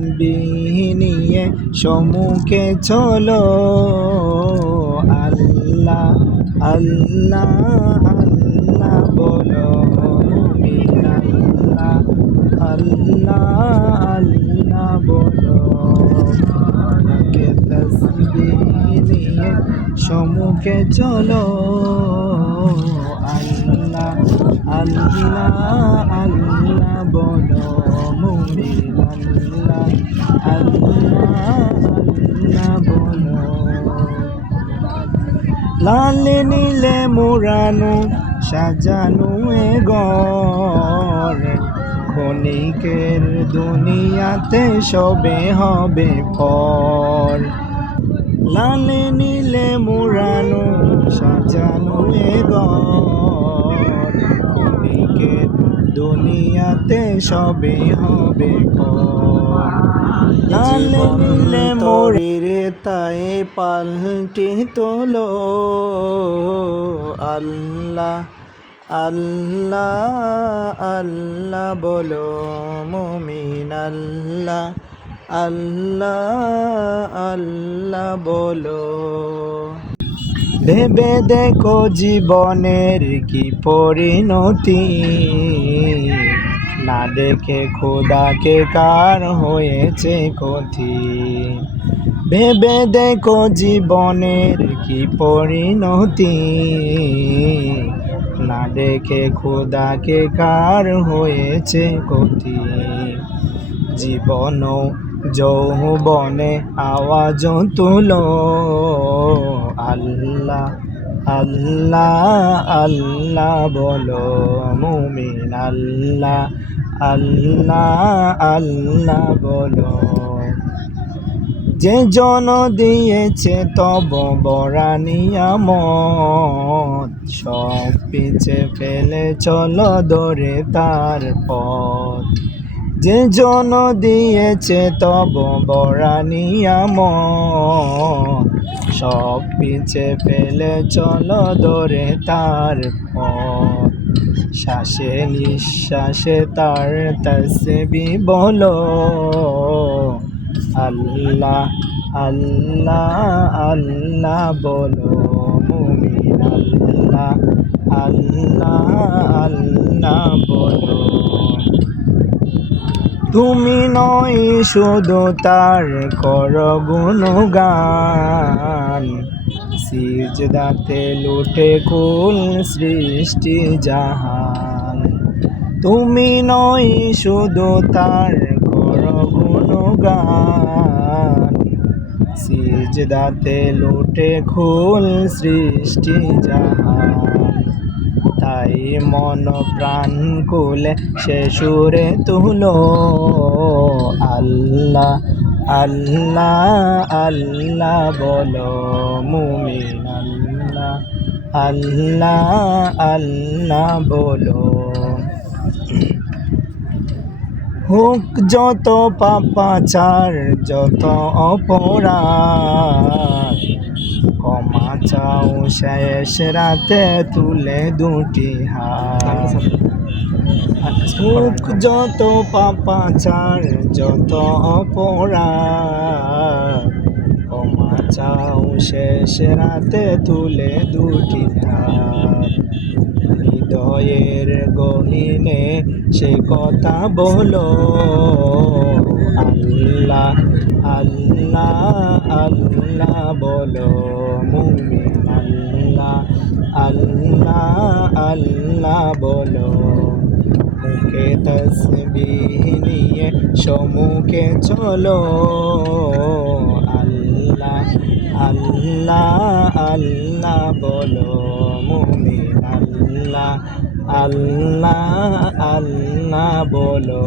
তাসবিহ নিয়ে সম্মুখে চলো। আল্লাহ আল্লাহ আল্লাহ বলো মুমিন, আল্লাহ আল্লাহ আল্লাহ বলো। তাকে তাসবিহ নিয়ে সম্মুখে চলো। আল্লাহ আল্লাহ আল্লাহ বলো মুমিন, আল্লাহ আল্লাহ আল্লাহ বলো। লাল নীলে মোড়ানো সাজানো এ ঘর, ক্ষণিকের দুনিয়াতে সবে হবে পর। লাল নীলে মোড়ানো সাজানো এ ঘর, ক্ষণিকের দুনিয়াতে সবে হবে পর। লাল নীলে মোড়ের তাই পাল্টি তোলো। আল্লাহ আল্লাহ আল্লাহ বলো মুমিন, আল্লাহ আল্লাহ আল্লাহ বলো। ভেবে দেখো জীবনের কি পরিণতি, না দেখে খোদাকে কার হয়েছে ক্ষতি। ভেবে দেখো জীবনের কি পরিণতি, না দেখে খোদাকে কার হয়েছে ক্ষতি। জীবন যৌবনে আওয়াজ তুলো। আল্লাহ আল্লাহ আল্লাহ বলো মুমিন, আল্লাহ আল্লাহ আল্লাহ বলো। যে জন দিয়েছে তব বড়া নিয়ামত, সব পিছে ফেলে চলো ধরে তার পথ। যে জন দিয়েছে তব বড়া নিয়ামত, সব পিছে ফেলে চলো ধরে তার পথ। শ্বাসে নিঃশ্বাসে তার তাসবিহ বলো। আল্লাহ আল্লাহ আল্লাহ বলো মুমিন, আল্লাহ আল্লাহ আল্লাহ বলো। তুমি নয় শুধু তার করো গুণগান, সিজদাতে লুটে কুল সৃষ্টি জাহান। তুমি নয় শুধু তার করো গুণগান, সিজদাতে লুটে কুল সৃষ্টি জাহান। তাই মন প্রাণ খুলে সে সুরে তুলো। আল্লাহ আল্লাহ আল্লাহ বলো মুমিন, আল্লাহ আল্লাহ আল্লাহ বলো। হোক যত পাপাচার যত অপরাধ, ক্ষমা চাও শেষ রাতে তুলে দুটি হাত। হোক যত পাপাচার যত অপরাধ, ক্ষমা চাও শেষ রাতে তুলে দুটি হাত। হৃদয়ের গহীনে সে কথা বলো। আল্লাহ আল্লাহ আল্লাহ বলো মুমিন, আল্লাহ আল্লাহ আল্লাহ বলো। মুখে তাসবিহ নিয়ে সম্মুখে চলো। আল্লাহ আল্লাহ আল্লাহ বলো মুমিন, আল্লাহ আল্লাহ আল্লাহ বলো।